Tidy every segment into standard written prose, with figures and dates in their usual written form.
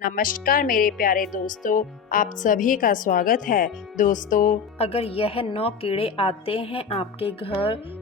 नमस्कार मेरे प्यारे दोस्तों, आप सभी का स्वागत है। दोस्तों, अगर यह 9 कीड़े आते हैं आपके घर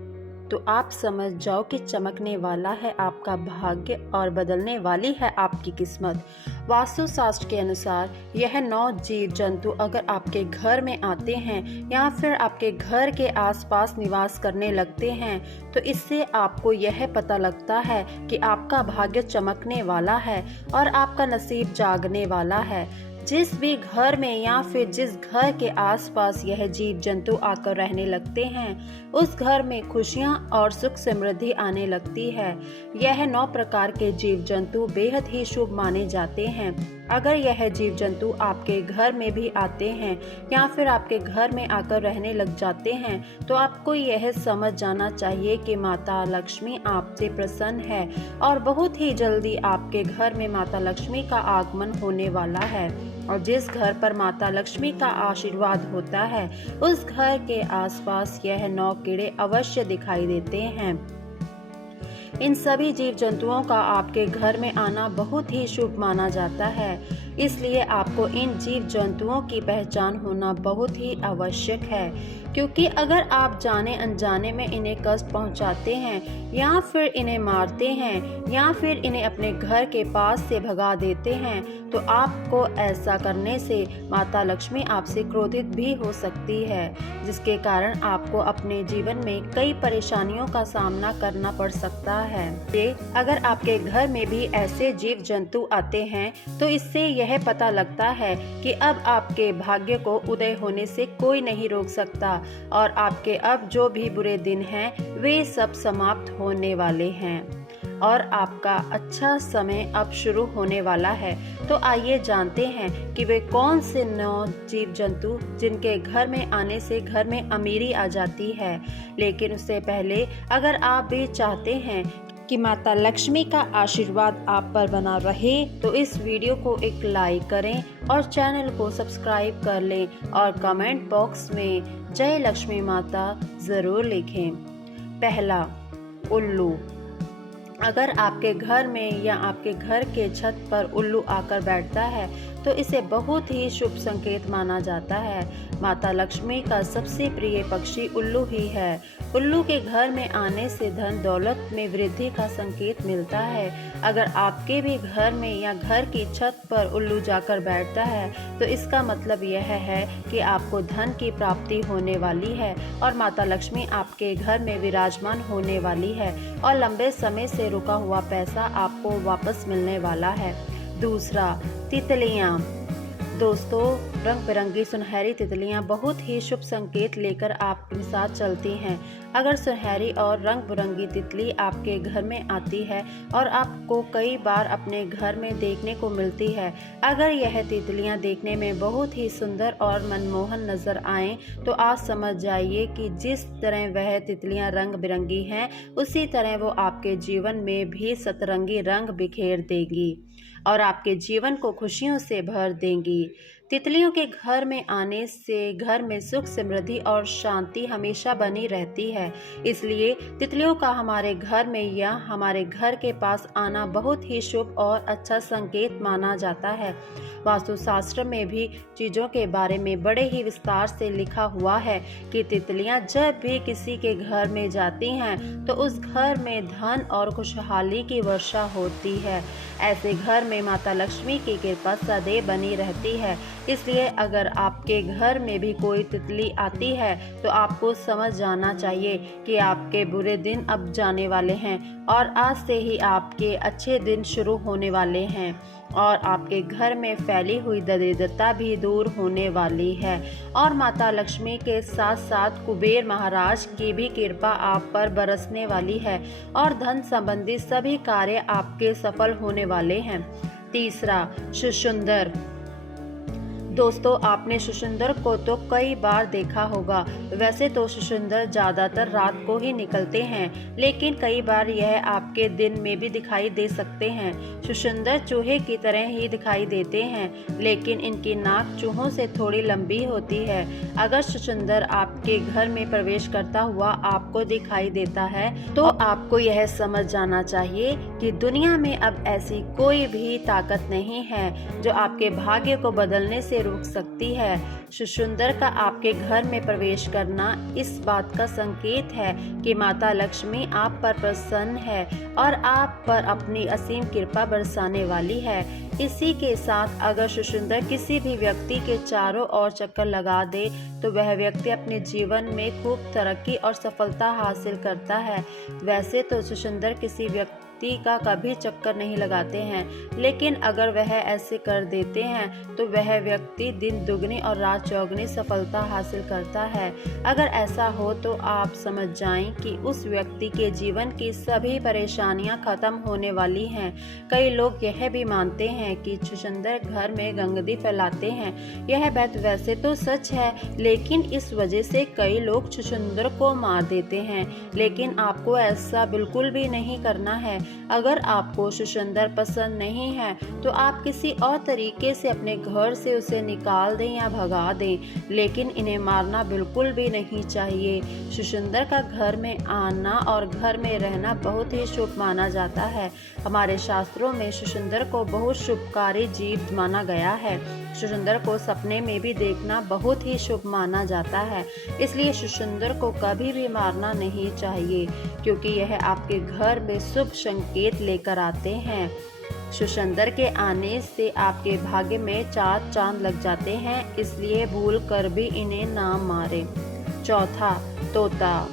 तो आप समझ जाओ कि चमकने वाला है आपका भाग्य और बदलने वाली है आपकी किस्मत। वास्तुशास्त्र के अनुसार यह 9 जीव जंतु अगर आपके घर में आते हैं या फिर आपके घर के आसपास निवास करने लगते हैं तो इससे आपको यह पता लगता है कि आपका भाग्य चमकने वाला है और आपका नसीब जागने वाला है। जिस भी घर में या फिर जिस घर के आसपास यह जीव जंतु आकर रहने लगते हैं उस घर में खुशियां और सुख समृद्धि आने लगती है। यह 9 प्रकार के जीव जंतु बेहद ही शुभ माने जाते हैं। अगर यह जीव जंतु आपके घर में भी आते हैं या फिर आपके घर में आकर रहने लग जाते हैं तो आपको यह समझ जाना चाहिए कि माता लक्ष्मी आपसे प्रसन्न है और बहुत ही जल्दी आपके घर में माता लक्ष्मी का आगमन होने वाला है। और जिस घर पर माता लक्ष्मी का आशीर्वाद होता है उस घर के आसपास यह 9 कीड़े अवश्य दिखाई देते हैं। इन सभी जीव जंतुओं का आपके घर में आना बहुत ही शुभ माना जाता है, इसलिए आपको इन जीव जंतुओं की पहचान होना बहुत ही आवश्यक है। क्योंकि अगर आप जाने अनजाने में इन्हें कष्ट पहुंचाते हैं या फिर इन्हें मारते हैं या फिर इन्हें अपने घर के पास से भगा देते हैं तो आपको ऐसा करने से माता लक्ष्मी आपसे क्रोधित भी हो सकती है, जिसके कारण आपको अपने जीवन में कई परेशानियों का सामना करना पड़ सकता है। अगर आपके घर में भी ऐसे जीव जंतु आते हैं तो इससे यह पता लगता है कि अब आपके भाग्य को उदय होने से कोई नहीं रोक सकता और आपके अब जो भी बुरे दिन हैं वे सब समाप्त होने वाले हैं और आपका अच्छा समय अब शुरू होने वाला है। तो आइए जानते हैं कि वे कौन से 9 जीव जंतु जिनके घर में आने से घर में अमीरी आ जाती है। लेकिन उससे पहले अगर आप भी चाहते हैं कि माता लक्ष्मी का आशीर्वाद आप पर बना रहे तो इस वीडियो को एक लाइक करें और चैनल को सब्सक्राइब कर लें और कमेंट बॉक्स में जय लक्ष्मी माता ज़रूर लिखें। पहला, उल्लू। अगर आपके घर में या आपके घर के छत पर उल्लू आकर बैठता है तो इसे बहुत ही शुभ संकेत माना जाता है। माता लक्ष्मी का सबसे प्रिय पक्षी उल्लू ही है। उल्लू के घर में आने से धन दौलत में वृद्धि का संकेत मिलता है। अगर आपके भी घर में या घर की छत पर उल्लू जाकर बैठता है तो इसका मतलब यह है कि आपको धन की प्राप्ति होने वाली है और माता लक्ष्मी आपके घर में विराजमान होने वाली है और लंबे समय से रुका हुआ पैसा आपको वापस मिलने वाला है। दूसरा, तितलियां। दोस्तों, रंग बिरंगी सुनहरी तितलियां बहुत ही शुभ संकेत लेकर आपके साथ चलती हैं। अगर सुनहरी और रंग बिरंगी तितली आपके घर में आती है और आपको कई बार अपने घर में देखने को मिलती है, अगर यह तितलियां देखने में बहुत ही सुंदर और मनमोहन नजर आएं तो आप समझ जाइए कि जिस तरह वह तितलियां रंग बिरंगी हैं उसी तरह वो आपके जीवन में भी सतरंगी रंग बिखेर देगी और आपके जीवन को खुशियों से भर देंगी। तितलियों के घर में आने से घर में सुख समृद्धि और शांति हमेशा बनी रहती है, इसलिए तितलियों का हमारे घर में या हमारे घर के पास आना बहुत ही शुभ और अच्छा संकेत माना जाता है। वास्तुशास्त्र में भी चीज़ों के बारे में बड़े ही विस्तार से लिखा हुआ है कि तितलियां जब भी किसी के घर में जाती हैं तो उस घर में धन और खुशहाली की वर्षा होती है। ऐसे घर में माता लक्ष्मी की कृपा सदैव बनी रहती है। इसलिए अगर आपके घर में भी कोई तितली आती है तो आपको समझ जाना चाहिए कि आपके बुरे दिन अब जाने वाले हैं और आज से ही आपके अच्छे दिन शुरू होने वाले हैं और आपके घर में फैली हुई दरिद्रता भी दूर होने वाली है और माता लक्ष्मी के साथ साथ कुबेर महाराज की भी कृपा आप पर बरसने वाली है और धन संबंधी सभी कार्य आपके सफल होने वाले हैं। तीसरा, शुशुंदर। दोस्तों, आपने शुशुंदर को तो कई बार देखा होगा। वैसे तो शुशुंदर ज़्यादातर रात को ही निकलते हैं, लेकिन कई बार यह आपके दिन में भी दिखाई दे सकते हैं। शुशुंदर चूहे की तरह ही दिखाई देते हैं, लेकिन इनकी नाक चूहों से थोड़ी लंबी होती है। अगर शुशुंदर आपके घर में प्रवेश करता हुआ आपको दिखाई देता है तो आपको यह समझ जाना चाहिए कि दुनिया में अब ऐसी कोई भी ताकत नहीं है जो आपके भाग्य को बदलने से रोक सकती है। शुशुंदर का आपके घर में प्रवेश करना इस बात का संकेत है कि माता लक्ष्मी आप पर प्रसन्न है और आप पर अपनी असीम कृपा बरसाने वाली है। इसी के साथ अगर शुशुंदर किसी भी व्यक्ति के चारों ओर चक्कर लगा दे तो वह व्यक्ति अपने जीवन में खूब तरक्की और सफलता हासिल करता है। वैसे तो शुशुंदर किसी व्यक्ति का कभी चक्कर नहीं लगाते हैं, लेकिन अगर वह ऐसे कर देते हैं तो वह व्यक्ति दिन दुगनी और रात चौगनी सफलता हासिल करता है। अगर ऐसा हो तो आप समझ जाएं कि उस व्यक्ति के जीवन की सभी परेशानियां खत्म होने वाली हैं। कई लोग यह भी मानते हैं कि शुशुंदर घर में गंदगी फैलाते हैं। यह बात वैसे तो सच है, लेकिन इस वजह से कई लोग शुशुंदर को मार देते हैं। लेकिन आपको ऐसा बिल्कुल भी नहीं करना है। अगर आपको शुशुंदर पसंद नहीं है तो आप किसी और तरीके से अपने घर से उसे निकाल दें या भगा दें, लेकिन इन्हें मारना बिल्कुल भी नहीं चाहिए। शुशुंदर का घर में आना और घर में रहना बहुत ही शुभ माना जाता है। हमारे शास्त्रों में शुशुंदर को बहुत शुभकारी जीव माना गया है। शुशुंदर को सपने में भी देखना बहुत ही शुभ माना जाता है। इसलिए शुशुंदर को कभी भी मारना नहीं चाहिए, क्योंकि यह आपके घर में शुभ संकेत लेकर आते हैं। शुशुंदर के आने से आपके भाग्य में चार चांद लग जाते हैं, इसलिए भूल कर भी इन्हें ना मारें। चौथा, तोता।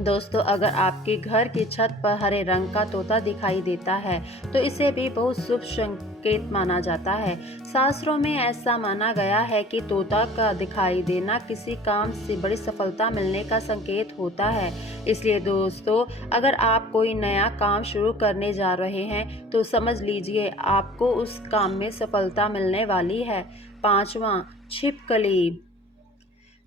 दोस्तों, अगर आपके घर की छत पर हरे रंग का तोता दिखाई देता है तो इसे भी बहुत शुभ संकेत माना जाता है। शास्त्रों में ऐसा माना गया है कि तोता का दिखाई देना किसी काम से बड़ी सफलता मिलने का संकेत होता है। इसलिए दोस्तों, अगर आप कोई नया काम शुरू करने जा रहे हैं तो समझ लीजिए आपको उस काम में सफलता मिलने वाली है। पांचवा, छिपकली।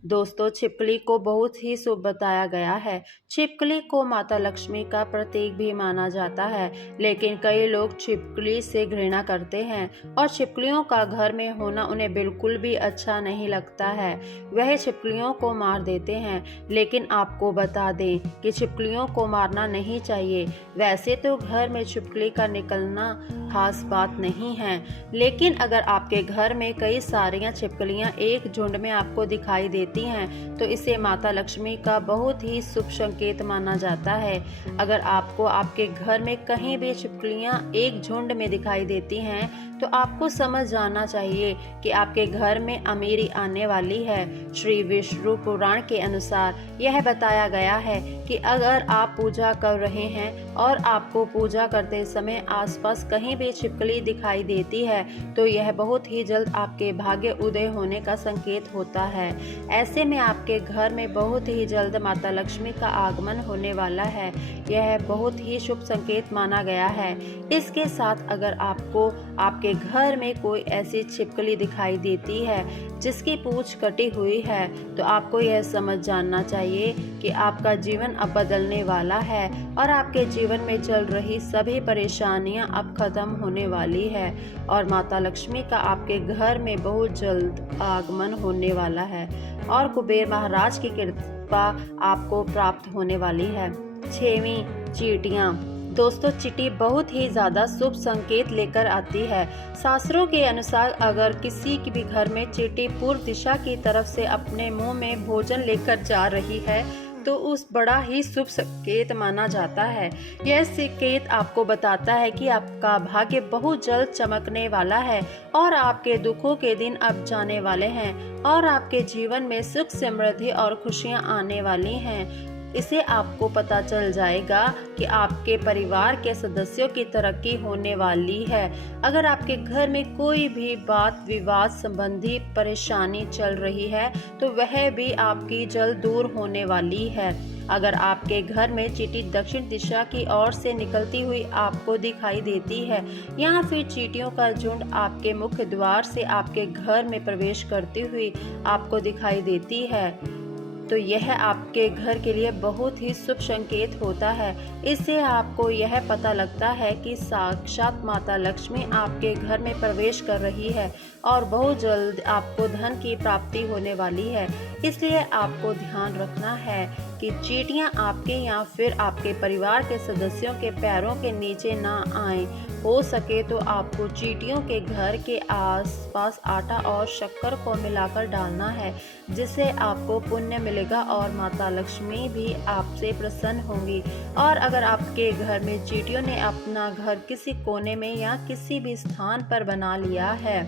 दोस्तों, छिपकली को बहुत ही शुभ बताया गया है। छिपकली को माता लक्ष्मी का प्रतीक भी माना जाता है, लेकिन कई लोग छिपकली से घृणा करते हैं और छिपकलियों का घर में होना उन्हें बिल्कुल भी अच्छा नहीं लगता है। वह छिपकलियों को मार देते हैं, लेकिन आपको बता दें कि छिपकलियों को मारना नहीं चाहिए। वैसे तो घर में छिपकली का निकलना खास बात नहीं है, लेकिन अगर आपके घर में कई सारियां छिपकलियां एक झुंड में आपको दिखाई देती हैं तो इसे माता लक्ष्मी का बहुत ही शुभ संकेत माना जाता है। अगर आपको आपके घर में कहीं भी छिपकलियां एक झुंड में दिखाई देती हैं तो आपको समझ जाना चाहिए कि आपके घर में अमीरी आने वाली है। श्री विष्णु पुराण के अनुसार यह बताया गया है कि अगर आप पूजा कर रहे हैं और आपको पूजा करते समय आसपास कहीं भी छिपकली दिखाई देती है तो यह बहुत ही जल्द आपके भाग्य उदय होने का संकेत होता है। ऐसे में आपके घर में बहुत ही जल्द माता लक्ष्मी का आगमन होने वाला है। यह बहुत ही शुभ संकेत माना गया है। इसके साथ अगर आपको आपके घर में कोई ऐसी छिपकली दिखाई देती है जिसकी पूंछ कटी हुई है तो आपको यह समझ जानना चाहिए कि आपका जीवन अब बदलने वाला है और आपके जीवन में चल रही सभी परेशानियां अब खत्म होने वाली है और माता लक्ष्मी का आपके घर में बहुत जल्द आगमन होने वाला है और कुबेर महाराज की कृपा आपको प्राप्त होने वाली है। 6वीं, चींटियां। दोस्तों, चींटी बहुत ही ज़्यादा शुभ संकेत लेकर आती है। शास्त्रों के अनुसार अगर किसी के भी घर में चींटी पूर्व दिशा की तरफ से अपने मुंह में भोजन लेकर जा रही है तो उस बड़ा ही शुभ संकेत माना जाता है। यह संकेत आपको बताता है कि आपका भाग्य बहुत जल्द चमकने वाला है और आपके दुखों के दिन अब जाने वाले हैं और आपके जीवन में सुख, समृद्धि और खुशियां आने वाली हैं। इसे आपको पता चल जाएगा कि आपके परिवार के सदस्यों की तरक्की होने वाली है। अगर आपके घर में कोई भी बात विवाद संबंधी परेशानी चल रही है तो वह भी आपकी जल्द दूर होने वाली है। अगर आपके घर में चींटी दक्षिण दिशा की ओर से निकलती हुई आपको दिखाई देती है या फिर चींटियों का झुंड आपके मुख्य द्वार से आपके घर में प्रवेश करती हुई आपको दिखाई देती है तो यह आपके घर के लिए बहुत ही शुभ संकेत होता है। इससे आपको यह पता लगता है कि साक्षात माता लक्ष्मी आपके घर में प्रवेश कर रही है और बहुत जल्द आपको धन की प्राप्ति होने वाली है। इसलिए आपको ध्यान रखना है कि चींटियां आपके या फिर आपके परिवार के सदस्यों के पैरों के नीचे ना आएं। हो सके तो आपको चींटियों के घर के आसपास आटा और शक्कर को मिलाकर डालना है, जिससे आपको पुण्य मिलेगा और माता लक्ष्मी भी आपसे प्रसन्न होंगी। और अगर आपके घर में चींटियों ने अपना घर किसी कोने में या किसी भी स्थान पर बना लिया है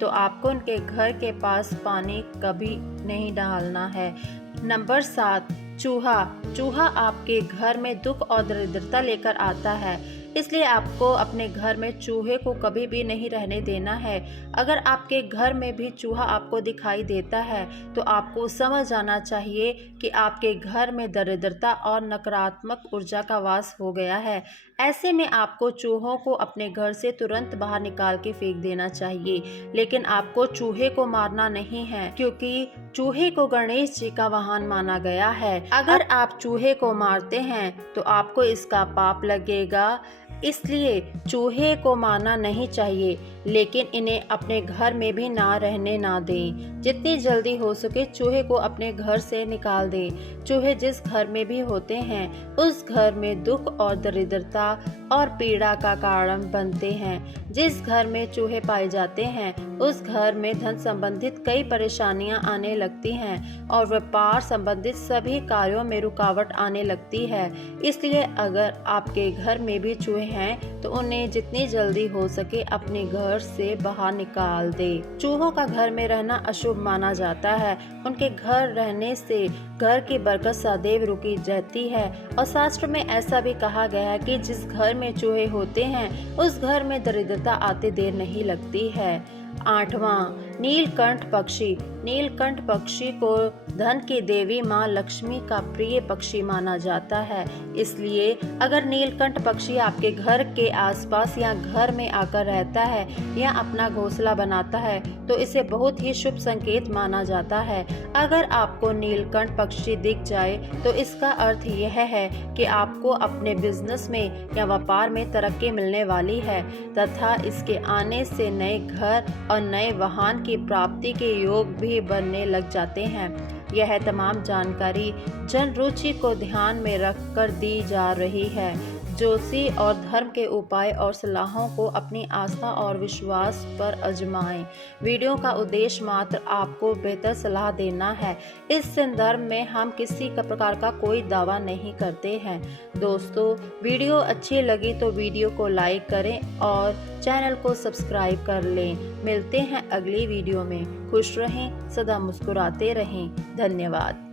तो आपको उनके घर के पास पानी कभी नहीं डालना है। नंबर 7, चूहा। चूहा आपके घर में दुख और दरिद्रता लेकर आता है, इसलिए आपको अपने घर में चूहे को कभी भी नहीं रहने देना है। अगर आपके घर में भी चूहा आपको दिखाई देता है तो आपको समझ आना चाहिए कि आपके घर में दरिद्रता और नकारात्मक ऊर्जा का वास हो गया है। ऐसे में आपको चूहों को अपने घर से तुरंत बाहर निकाल के फेंक देना चाहिए। लेकिन आपको चूहे को मारना नहीं है, क्योंकि चूहे को गणेश जी का वाहन माना गया है। अगर आप चूहे को मारते हैं तो आपको इसका पाप लगेगा। इसलिए चूहे को मारना नहीं चाहिए, लेकिन इन्हें अपने घर में भी ना रहने ना दें। जितनी जल्दी हो सके चूहे को अपने घर से निकाल दें। चूहे जिस घर में भी होते हैं उस घर में दुख और दरिद्रता और पीड़ा का कारण बनते हैं। जिस घर में चूहे पाए जाते हैं उस घर में धन संबंधित कई परेशानियां आने लगती हैं और व्यापार संबंधित सभी कार्यों में रुकावट आने लगती है। इसलिए अगर आपके घर में भी चूहे हैं तो उन्हें जितनी जल्दी हो सके अपने घर से बाहर निकाल दे। चूहों का घर में रहना अशुभ माना जाता है। उनके घर रहने से घर की बरकत सदैव रुकी रहती है और शास्त्र में ऐसा भी कहा गया है कि जिस घर में चूहे होते हैं उस घर में दरिद्रता आते देर नहीं लगती है। 8वां, नीलकंठ पक्षी। नीलकंठ पक्षी को धन की देवी माँ लक्ष्मी का प्रिय पक्षी माना जाता है। इसलिए अगर नीलकंठ पक्षी आपके घर के आसपास या घर में आकर रहता है या अपना घोंसला बनाता है तो इसे बहुत ही शुभ संकेत माना जाता है। अगर आपको नीलकंठ पक्षी दिख जाए तो इसका अर्थ यह है कि आपको अपने बिजनेस में या व्यापार में तरक्की मिलने वाली है तथा इसके आने से नए घर और नए वाहन की प्राप्ति के योग भी बनने लग जाते हैं। यह तमाम जानकारी जन रुचि को ध्यान में रखकर दी जा रही है। ज्योतिषी और धर्म के उपाय और सलाहों को अपनी आस्था और विश्वास पर आजमाएं। वीडियो का उद्देश्य मात्र आपको बेहतर सलाह देना है। इस संदर्भ में हम किसी का प्रकार का कोई दावा नहीं करते हैं। दोस्तों, वीडियो अच्छी लगी तो वीडियो को लाइक करें और चैनल को सब्सक्राइब कर लें। मिलते हैं अगली वीडियो में। खुश रहें, सदा मुस्कुराते रहें। धन्यवाद।